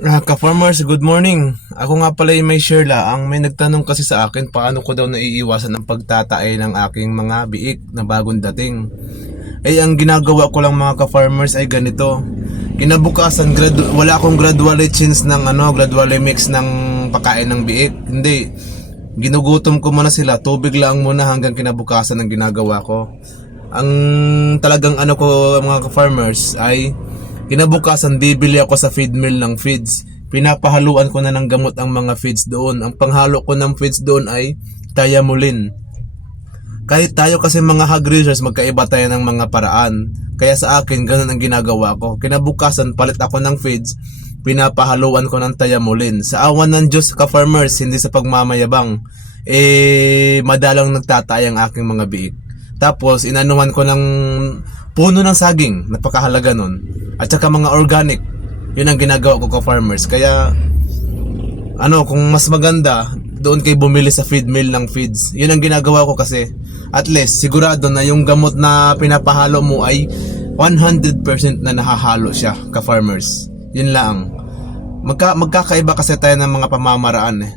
Ah, ka-farmers, good morning. Ako nga pala yung may Sherla. Ang may nagtanong kasi sa akin paano ko daw naiiwasan ang pagtatae ng aking mga biik na bagong dating. Eh, ang ginagawa ko lang mga ka-farmers ay ganito. Kinabukasan, gradu- wala akong gradually change ng ano, gradually mix ng pagkain ng biik. Hindi. Ginugutom ko muna sila. Tubig lang muna hanggang kinabukasan ang ginagawa ko. Ang talagang ano ko mga ka-farmers ay Kinabukasan, bibili ako sa feed mill ng feeds. Pinapahaluan ko na ng gamot ang mga feeds doon. Ang panghalo ko ng feeds doon ay Tayamulin. Kahit tayo kasi mga hog raisers, magkaiba tayo ng mga paraan. Kaya sa akin, ganun ang ginagawa ko. Kinabukasan, palit ako ng feeds, pinapahaluan ko ng Tayamulin. Sa awan ng Diyos ka-farmers, hindi sa pagmamayabang, eh, madalang nagtatay ang aking mga biik. Tapos, inanuhan ko ng puno ng saging, napakahalaga nun. At saka mga organic, yun ang ginagawa ko ka-farmers. Kaya, ano, kung mas maganda, doon kayo bumili sa feed mill ng feeds. Yun ang ginagawa ko kasi, at least, sigurado na yung gamot na pinapahalo mo ay 100% na nahahalo siya, ka-farmers. Yun lang. Magka, magkakaiba kasi tayo ng mga pamamaraan eh.